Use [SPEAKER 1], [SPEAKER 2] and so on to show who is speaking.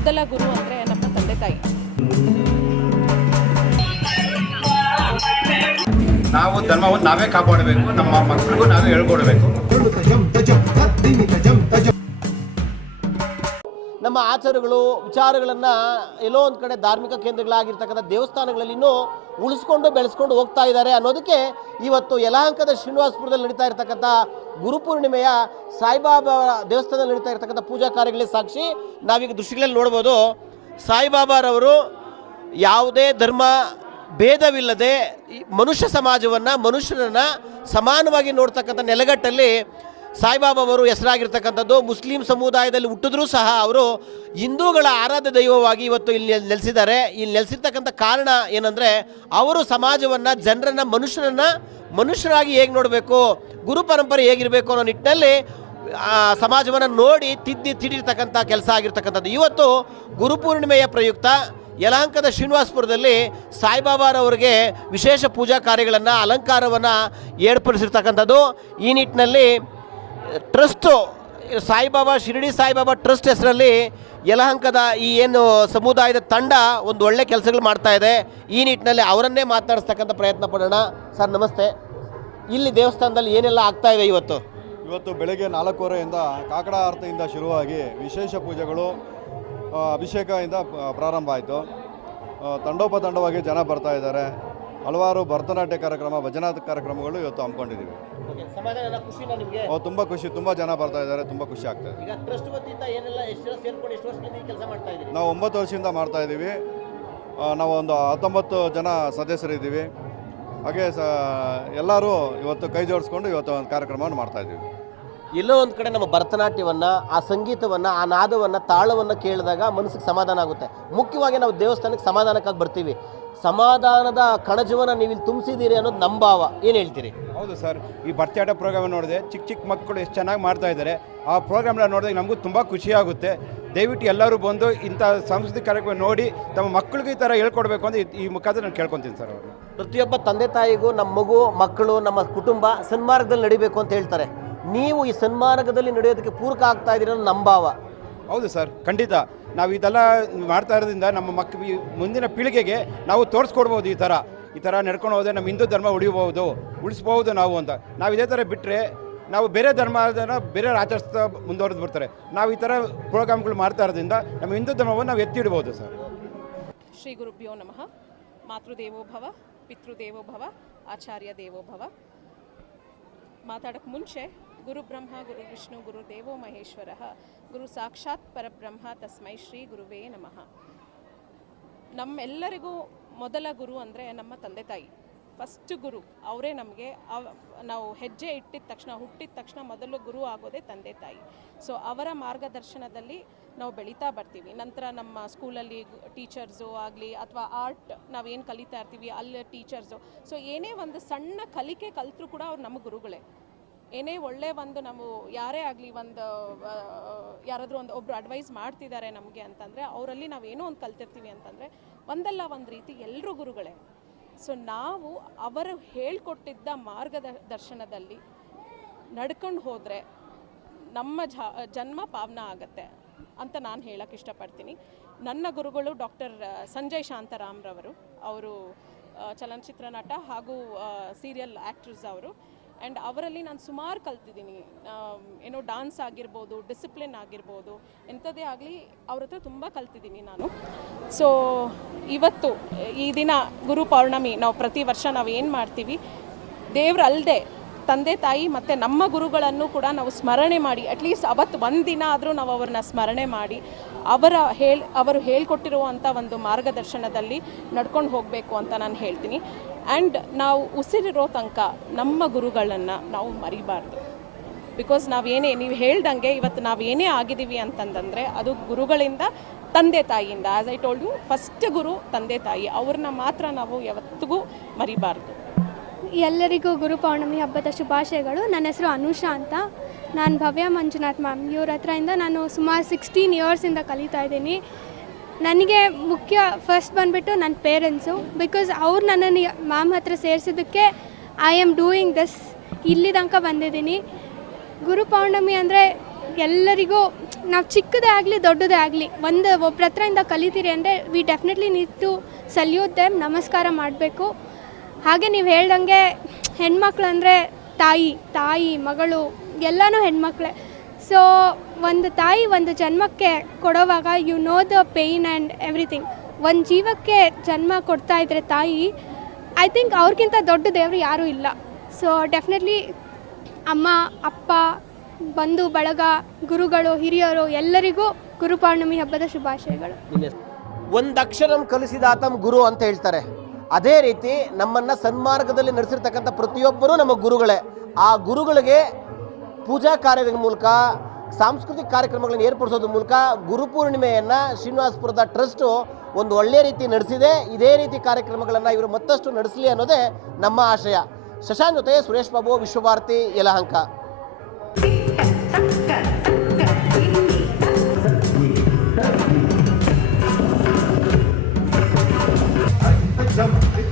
[SPEAKER 1] ಮೊದಲ ಗುರು ಅಂದರೆ ನಮ್ಮ ತಂದೆ ತಾಯಿ.
[SPEAKER 2] ನಾವು ಧರ್ಮವನ್ನು ನಾವೇ ಕಾಪಾಡಬೇಕು ನಮ್ಮ ಮಕ್ಕಳಿಗೂ ನಾವೇ ಹೇಳ್ಕೊಡ್ಬೇಕು.
[SPEAKER 3] ನಮ್ಮ ಆಚಾರಗಳು, ವಿಚಾರಗಳನ್ನು ಎಲ್ಲೋ ಒಂದು ಕಡೆ ಧಾರ್ಮಿಕ ಕೇಂದ್ರಗಳಾಗಿರ್ತಕ್ಕಂಥ ದೇವಸ್ಥಾನಗಳಲ್ಲಿ ಇನ್ನೂ ಉಳಿಸ್ಕೊಂಡು ಬೆಳೆಸ್ಕೊಂಡು ಹೋಗ್ತಾ ಇದ್ದಾರೆ ಅನ್ನೋದಕ್ಕೆ ಇವತ್ತು ಯಲಹಂಕದ ಶ್ರೀನಿವಾಸಪುರದಲ್ಲಿ ನಡೀತಾ ಇರತಕ್ಕಂಥ ಗುರುಪೂರ್ಣಿಮೆಯ ಸಾಯಿಬಾಬಾ ದೇವಸ್ಥಾನದಲ್ಲಿ ನಡೀತಾ ಇರತಕ್ಕಂಥ ಪೂಜಾ ಕಾರ್ಯಗಳಿಗೆ ಸಾಕ್ಷಿ. ನಾವೀಗ ದೃಶ್ಯಗಳಲ್ಲಿ ನೋಡ್ಬೋದು, ಸಾಯಿಬಾಬಾರವರು ಯಾವುದೇ ಧರ್ಮ ಭೇದವಿಲ್ಲದೆ ಮನುಷ್ಯ ಸಮಾಜವನ್ನು ಮನುಷ್ಯರನ್ನು ಸಮಾನವಾಗಿ ನೋಡ್ತಕ್ಕಂಥ ನೆಲೆಗಟ್ಟಲ್ಲಿ ಸಾಯಿಬಾಬಾ ಅವರು ಹೆಸರಾಗಿರ್ತಕ್ಕಂಥದ್ದು. ಮುಸ್ಲಿಂ ಸಮುದಾಯದಲ್ಲಿ ಹುಟ್ಟಿದ್ರೂ ಸಹ ಅವರು ಹಿಂದೂಗಳ ಆರಾಧ್ಯ ದೈವವಾಗಿ ಇವತ್ತು ಇಲ್ಲಿ ನೆಲೆಸಿದ್ದಾರೆ. ಇಲ್ಲಿ ನೆಲೆಸಿರ್ತಕ್ಕಂಥ ಕಾರಣ ಏನಂದರೆ, ಅವರು ಸಮಾಜವನ್ನು, ಜನರನ್ನು ಮನುಷ್ಯರನ್ನು ಮನುಷ್ಯರಾಗಿ ಹೇಗೆ ನೋಡಬೇಕು, ಗುರು ಪರಂಪರೆ ಹೇಗಿರಬೇಕು ಅನ್ನೋ ನಿಟ್ಟಿನಲ್ಲಿ ಸಮಾಜವನ್ನು ನೋಡಿ ತಿದ್ದಿ ತಿಡಿರ್ತಕ್ಕಂಥ ಕೆಲಸ ಆಗಿರ್ತಕ್ಕಂಥದ್ದು. ಇವತ್ತು ಗುರುಪೂರ್ಣಿಮೆಯ ಪ್ರಯುಕ್ತ ಯಲಹಂಕದ ಶ್ರೀನಿವಾಸಪುರದಲ್ಲಿ ಸಾಯಿಬಾಬಾರವರಿಗೆ ವಿಶೇಷ ಪೂಜಾ ಕಾರ್ಯಗಳನ್ನು, ಅಲಂಕಾರವನ್ನು ಏರ್ಪಡಿಸಿರ್ತಕ್ಕಂಥದ್ದು. ಈ ನಿಟ್ಟಿನಲ್ಲಿ ಟ್ರಸ್ಟು, ಸಾಯಿಬಾಬಾ, ಶಿರಡಿ ಸಾಯಿಬಾಬಾ ಟ್ರಸ್ಟ್ ಹೆಸರಲ್ಲಿ ಯಲಹಂಕದ ಈ ಏನು ಸಮುದಾಯದ ತಂಡ ಒಂದು ಒಳ್ಳೆ ಕೆಲಸಗಳು ಮಾಡ್ತಾ ಇದೆ. ಈ ನಿಟ್ಟಿನಲ್ಲಿ ಅವರನ್ನೇ ಮಾತನಾಡಿಸ್ತಕ್ಕಂಥ ಪ್ರಯತ್ನ ಪಡೋಣ. ಸರ್, ನಮಸ್ತೆ. ಇಲ್ಲಿ ದೇವಸ್ಥಾನದಲ್ಲಿ ಏನೆಲ್ಲ ಆಗ್ತಾ ಇದೆ ಇವತ್ತು?
[SPEAKER 4] ಇವತ್ತು ಬೆಳಗ್ಗೆ ನಾಲ್ಕೂವರೆಯಿಂದ ಕಾಕಡ ಆರತಿಯಿಂದ ಶುರುವಾಗಿ ವಿಶೇಷ ಪೂಜೆಗಳು ಅಭಿಷೇಕದಿಂದ ಪ್ರಾರಂಭ ಆಯಿತು. ತಂಡೋಪತಂಡವಾಗಿ ಜನ ಬರ್ತಾ ಇದ್ದಾರೆ. ಹಲವಾರು ಭರತನಾಟ್ಯ ಕಾರ್ಯಕ್ರಮ ಭಜನಾ ಕಾರ್ಯಕ್ರಮಗಳು ಇವತ್ತು ಹಮ್ಮಿಕೊಂಡಿದ್ದೀವಿ. ತುಂಬ ಖುಷಿ ತುಂಬ ಜನ ಬರ್ತಾ ಇದ್ದಾರೆ ತುಂಬ ಖುಷಿ ಆಗ್ತಾ ಇದೆ. ನಾವು ಒಂಬತ್ತು ವರ್ಷದಿಂದ ಮಾಡ್ತಾ ಇದ್ದೀವಿ. ನಾವು ಒಂದು ಹತ್ತೊಂಬತ್ತು ಜನ ಸದಸ್ಯರಿದ್ದೀವಿ. ಹಾಗೆ ಸ ಎಲ್ಲರೂ ಇವತ್ತು ಕೈ ಜೋಡಿಸ್ಕೊಂಡು ಇವತ್ತು ಒಂದು ಕಾರ್ಯಕ್ರಮವನ್ನು ಮಾಡ್ತಾ ಇದ್ದೀವಿ.
[SPEAKER 3] ಎಲ್ಲೋ ಒಂದು ಕಡೆ ನಮ್ಮ ಭರತನಾಟ್ಯವನ್ನು ಆ ಸಂಗೀತವನ್ನು ಆ ನಾದವನ್ನು ತಾಳವನ್ನು ಕೇಳಿದಾಗ ಮನಸ್ಸಿಗೆ ಸಮಾಧಾನ ಆಗುತ್ತೆ. ಮುಖ್ಯವಾಗಿ ನಾವು ದೇವಸ್ಥಾನಕ್ಕೆ ಸಮಾಧಾನಕ್ಕಾಗಿ ಬರ್ತೀವಿ. ಸಮಾಧಾನದ ಕಣಜವನ್ನು ನೀವು ಇಲ್ಲಿ ತುಂಬಿಸಿದ್ದೀರಿ ಅನ್ನೋದು ನಮ್ಮ ಭಾವ. ಏನು ಹೇಳ್ತೀರಿ?
[SPEAKER 5] ಹೌದು ಸರ್ ಈ ಭರತನಾಟ್ಯ ಪ್ರೋಗ್ರಾಮ್ ನೋಡಿದೆ ಚಿಕ್ಕ ಚಿಕ್ಕ ಮಕ್ಕಳು ಎಷ್ಟು ಚೆನ್ನಾಗಿ ಮಾಡ್ತಾ ಇದ್ದಾರೆ ಆ ಪ್ರೋಗ್ರಾಮ್ನ ನೋಡಿದಾಗ ನಮಗೂ ತುಂಬ ಖುಷಿಯಾಗುತ್ತೆ ದಯವಿಟ್ಟು ಎಲ್ಲರೂ ಬಂದು ಇಂಥ ಸಾಂಸ್ಕೃತಿಕ ಕಾರ್ಯಕ್ರಮ ನೋಡಿ ತಮ್ಮ ಮಕ್ಕಳಿಗೆ ಈ ಥರ ಹೇಳ್ಕೊಡ್ಬೇಕು ಅಂತ ಈ- ಮುಖಾಂತರ ನಾನು ಕೇಳ್ಕೊತೀನಿ ಸರ್ ಅವ್ರನ್ನ.
[SPEAKER 3] ಪ್ರತಿಯೊಬ್ಬ ತಂದೆ ತಾಯಿಗೂ ನಮ್ಮ ಮಗು ಮಕ್ಕಳು ನಮ್ಮ ಕುಟುಂಬ ಸನ್ಮಾರ್ಗದಲ್ಲಿ ನಡಿಬೇಕು ಅಂತ ಹೇಳ್ತಾರೆ. ನೀವು ಈ ಸನ್ಮಾರ್ಗದಲ್ಲಿ ನಡೆಯೋದಕ್ಕೆ ಪೂರಕ ಆಗ್ತಾ ಇದ್ದೀರ ನಮ್ಮ ಭಾವ.
[SPEAKER 5] ಹೌದು ಸರ್ ಖಂಡಿತ. ನಾವು ಇದೆಲ್ಲ ಮಾಡ್ತಾ ಇರೋದ್ರಿಂದ ನಮ್ಮ ಮಕ್ಕ ಮುಂದಿನ ಪೀಳಿಗೆಗೆ ನಾವು ತೋರಿಸ್ಕೊಡ್ಬೋದು ಈ ಥರ. ಈ ಥರ ನಡ್ಕೊಂಡು ಹೋದರೆ ನಮ್ಮ ಹಿಂದೂ ಧರ್ಮ ಉಳಿಬೋದು, ಉಳಿಸ್ಬೋದು ನಾವು ಅಂತ. ನಾವು ಇದೇ ಥರ ಬಿಟ್ಟರೆ ನಾವು ಬೇರೆ ಧರ್ಮ ಬೇರೆ ಆಚರಿಸ್ತಾ ಮುಂದುವರೆದು ಬಿಡ್ತಾರೆ. ನಾವು ಈ ಥರ ಪ್ರೋಗ್ರಾಮ್ಗಳು ಮಾಡ್ತಾ ಇರೋದ್ರಿಂದ ನಮ್ಮ ಹಿಂದೂ ಧರ್ಮವನ್ನು ನಾವು ಎತ್ತಿ ಇಡ್ಬೋದು ಸರ್.
[SPEAKER 1] ಶ್ರೀ ಗುರುಭ್ಯೋ ನಮಃ. ಮಾತೃದೇವೋ ಭವ, ಪಿತೃದೇವೋ ಭವ, ಆಚಾರ್ಯ ದೇವೋ ಭವ. ಮಾತಾಡೋಕ್ಕೆ ಮುಂಚೆ ಗುರು ಬ್ರಹ್ಮ ಗುರು ವಿಷ್ಣು, ಗುರು ದೇವೋ ಮಹೇಶ್ವರಃ. ಗುರು ಸಾಕ್ಷಾತ್ ಪರಬ್ರಹ್ಮ, ತಸ್ಮೈ ಶ್ರೀ ಗುರುವೇ ನಮಃ. ನಮ್ಮೆಲ್ಲರಿಗೂ ಮೊದಲ ಗುರು ಅಂದರೆ ನಮ್ಮ ತಂದೆ ತಾಯಿ. ಫಸ್ಟ್ ಗುರು, ಅವರೇ ನಮಗೆ ನಾವು ಹೆಜ್ಜೆ ಇಟ್ಟಿದ ತಕ್ಷಣ, ಹುಟ್ಟಿದ ತಕ್ಷಣ ಮೊದಲು ಗುರು ಆಗೋದೇ ತಂದೆ ತಾಯಿ. ಸೊ ಅವರ ಮಾರ್ಗದರ್ಶನದಲ್ಲಿ ನಾವು ಬೆಳೀತಾ ಬರ್ತೀವಿ. ನಂತರ ನಮ್ಮ ಸ್ಕೂಲಲ್ಲಿ ಟೀಚರ್ಸು ಆಗಲಿ ಅಥವಾ ಆರ್ಟ್ ನಾವೇನು ಕಲಿತಾ ಇರ್ತೀವಿ, ಅಲ್ಲಿ ಟೀಚರ್ಸು. ಸೊ ಏನೇ ಒಂದು ಸಣ್ಣ ಕಲಿಕೆ ಕಲಿತರೂ ಕೂಡ ಅವ್ರು ನಮ್ಮ ಗುರುಗಳೇ. ಏನೇ ಒಳ್ಳೆ ಒಂದು ನಾವು ಯಾರೇ ಆಗಲಿ ಒಂದು ಯಾರಾದರೂ ಒಂದು ಒಬ್ರು ಅಡ್ವೈಸ್ ಮಾಡ್ತಿದ್ದಾರೆ ನಮಗೆ ಅಂತಂದರೆ, ಅವರಲ್ಲಿ ನಾವು ಏನೋ ಒಂದು ಕಲ್ತಿರ್ತೀವಿ ಅಂತಂದರೆ, ಒಂದಲ್ಲ ಒಂದು ರೀತಿ ಎಲ್ಲರೂ ಗುರುಗಳೇ. ಸೊ ನಾವು ಅವರು ಹೇಳಿಕೊಟ್ಟಿದ್ದ ಮಾರ್ಗದ ದರ್ಶನದಲ್ಲಿ ನಡ್ಕೊಂಡು ಹೋದರೆ ನಮ್ಮ ಜ, ಜನ್ಮ ಪಾವನ ಆಗತ್ತೆ ಅಂತ ನಾನು ಹೇಳಕ್ಕೆ ಇಷ್ಟಪಡ್ತೀನಿ. ನನ್ನ ಗುರುಗಳು ಡಾಕ್ಟರ್ ಸಂಜಯ್ ಶಾಂತರಾಮ್ರವರು, ಅವರು ಚಲನಚಿತ್ರ ನಟ ಹಾಗೂ ಸೀರಿಯಲ್ ಆ್ಯಕ್ಟ್ರಸ್ ಅವರು ಆ್ಯಂಡ್ ಅವರಲ್ಲಿ ನಾನು ಸುಮಾರು ಕಲ್ತಿದ್ದೀನಿ. ಏನೋ ಡಾನ್ಸ್ ಆಗಿರ್ಬೋದು ಡಿಸಿಪ್ಲಿನ್ ಆಗಿರ್ಬೋದು ಎಂಥದ್ದೇ ಆಗಲಿ ಅವ್ರ ಹತ್ರ ತುಂಬ ಕಲ್ತಿದ್ದೀನಿ ನಾನು. ಸೊ ಇವತ್ತು ಈ ದಿನ ಗುರು ಪೌರ್ಣಮಿ, ನಾವು ಪ್ರತಿ ವರ್ಷ ನಾವು ಏನು ಮಾಡ್ತೀವಿ, ದೇವ್ರು ಅಲ್ಲದೆ ತಂದೆ ತಾಯಿ ಮತ್ತು ನಮ್ಮ ಗುರುಗಳನ್ನು ಕೂಡ ನಾವು ಸ್ಮರಣೆ ಮಾಡಿ ಅಟ್ಲೀಸ್ಟ್ ಅವತ್ತು ಒಂದು ದಿನ ಆದರೂ ನಾವು ಅವ್ರನ್ನ ಸ್ಮರಣೆ ಮಾಡಿ, ಅವರ ಹೇಳ್, ಅವರು ಹೇಳ್ಕೊಟ್ಟಿರುವಂಥ ಒಂದು ಮಾರ್ಗದರ್ಶನದಲ್ಲಿ ನಡ್ಕೊಂಡು ಹೋಗಬೇಕು ಅಂತ ನಾನು ಹೇಳ್ತೀನಿ. ಆ್ಯಂಡ್ ನಾವು ಉಸಿರಿರೋ ತನಕ ನಮ್ಮ ಗುರುಗಳನ್ನು ನಾವು ಮರಿಬಾರ್ದು. ಬಿಕಾಸ್ ನಾವೇನೇ ನೀವು ಹೇಳ್ದಂಗೆ ಇವತ್ತು ನಾವು ಏನೇ ಆಗಿದ್ದೀವಿ ಅಂತಂದರೆ ಅದು ಗುರುಗಳಿಂದ ತಂದೆ ತಾಯಿಯಿಂದ. As I told you first ಗುರು ತಂದೆ ತಾಯಿ. ಅವ್ರನ್ನ ಮಾತ್ರ ನಾವು ಯಾವತ್ತಿಗೂ ಮರಿಬಾರ್ದು.
[SPEAKER 6] ಎಲ್ಲರಿಗೂ ಗುರು ಪೌರ್ಣಮಿ ಹಬ್ಬದ ಶುಭಾಶಯಗಳು. ನನ್ನ ಹೆಸರು ಅನುಷಾ ಅಂತ. ನಾನು ಭವ್ಯ ಮಂಜುನಾಥ್ ಮ್ಯಾಮ್. ಇವ್ರ ಹತ್ರದಿಂದ ನಾನು ಸುಮಾರು ಸಿಕ್ಸ್ಟೀನ್ ಇಯರ್ಸಿಂದ ಕಲಿತಾ ಇದ್ದೀನಿ. ನನಗೆ ಮುಖ್ಯ ಫಸ್ಟ್ ಬಂದುಬಿಟ್ಟು ನನ್ನ ಪೇರೆಂಟ್ಸು ಬಿಕಾಸ್ ಅವ್ರು ನನ್ನನ್ನು ಮ್ಯಾಮ್ ಹತ್ರ ಸೇರಿಸಿದ್ದಕ್ಕೆ ಐ ಆಮ್ ಡೂಯಿಂಗ್ ದಿಸ್ ಇಲ್ಲಿ ತನಕ ಬಂದಿದ್ದೀನಿ. ಗುರು ಪೌರ್ಣಮಿ ಅಂದರೆ ಎಲ್ಲರಿಗೂ, ನಾವು ಚಿಕ್ಕದೇ ಆಗಲಿ ದೊಡ್ಡದೇ ಆಗಲಿ, ಒಂದು ಒಬ್ರ ಹತ್ರದಿಂದ ಕಲಿತೀರಿ ಅಂದರೆ we definitely need to salute them ನಮಸ್ಕಾರ ಮಾಡಬೇಕು. ಹಾಗೆ ನೀವು ಹೇಳ್ದಂಗೆ ಹೆಣ್ಮಕ್ಳು ಅಂದರೆ ತಾಯಿ ತಾಯಿ, ಮಗಳು, ಎಲ್ಲನೂ ಹೆಣ್ಮಕ್ಳೆ. ಸೊ ಒಂದು ತಾಯಿ ಒಂದು ಜನ್ಮಕ್ಕೆ ಕೊಡೋವಾಗ you know the pain and everything ಒಂದು ಜೀವಕ್ಕೆ ಜನ್ಮ ಕೊಡ್ತಾ ಇದ್ರೆ ತಾಯಿ ಐ ಥಿಂಕ್ ಅವ್ರಿಗಿಂತ ದೊಡ್ಡ ದೇವರು ಯಾರೂ ಇಲ್ಲ. ಸೊ ಡೆಫಿನೆಟ್ಲಿ ಅಮ್ಮ, ಅಪ್ಪ, ಬಂಧು, ಬಳಗ, ಗುರುಗಳು, ಹಿರಿಯರು ಎಲ್ಲರಿಗೂ ಗುರು ಪೌರ್ಣಮಿ ಹಬ್ಬದ ಶುಭಾಶಯಗಳು.
[SPEAKER 3] ಒಂದು ಅಕ್ಷರಂ ಕಲಿಸಿದಾತಂ ಗುರು ಅಂತ ಹೇಳ್ತಾರೆ. ಅದೇ ರೀತಿ ನಮ್ಮನ್ನು ಸನ್ಮಾರ್ಗದಲ್ಲಿ ನಡೆಸಿರ್ತಕ್ಕಂಥ ಪ್ರತಿಯೊಬ್ಬರೂ ನಮ್ಮ ಗುರುಗಳೇ. ಆ ಗುರುಗಳಿಗೆ ಪೂಜಾ ಕಾರ್ಯದ ಮೂಲಕ, ಸಾಂಸ್ಕೃತಿಕ ಕಾರ್ಯಕ್ರಮಗಳನ್ನು ಏರ್ಪಡಿಸೋದ್ರ ಮೂಲಕ ಗುರುಪೂರ್ಣಿಮೆಯನ್ನು ಶ್ರೀನಿವಾಸಪುರದ ಟ್ರಸ್ಟು ಒಂದು ಒಳ್ಳೆಯ ರೀತಿ ನಡೆಸಿದೆ. ಇದೇ ರೀತಿ ಕಾರ್ಯಕ್ರಮಗಳನ್ನು ಇವರು ಮತ್ತಷ್ಟು ನಡೆಸಲಿ ಅನ್ನೋದೇ ನಮ್ಮ ಆಶಯ. ಶಶಾಂಕ್ ಜೊತೆ ಸುರೇಶ್ ಬಾಬು ವಿಶ್ವಭಾರತಿ ಯಲಹಂಕ. some.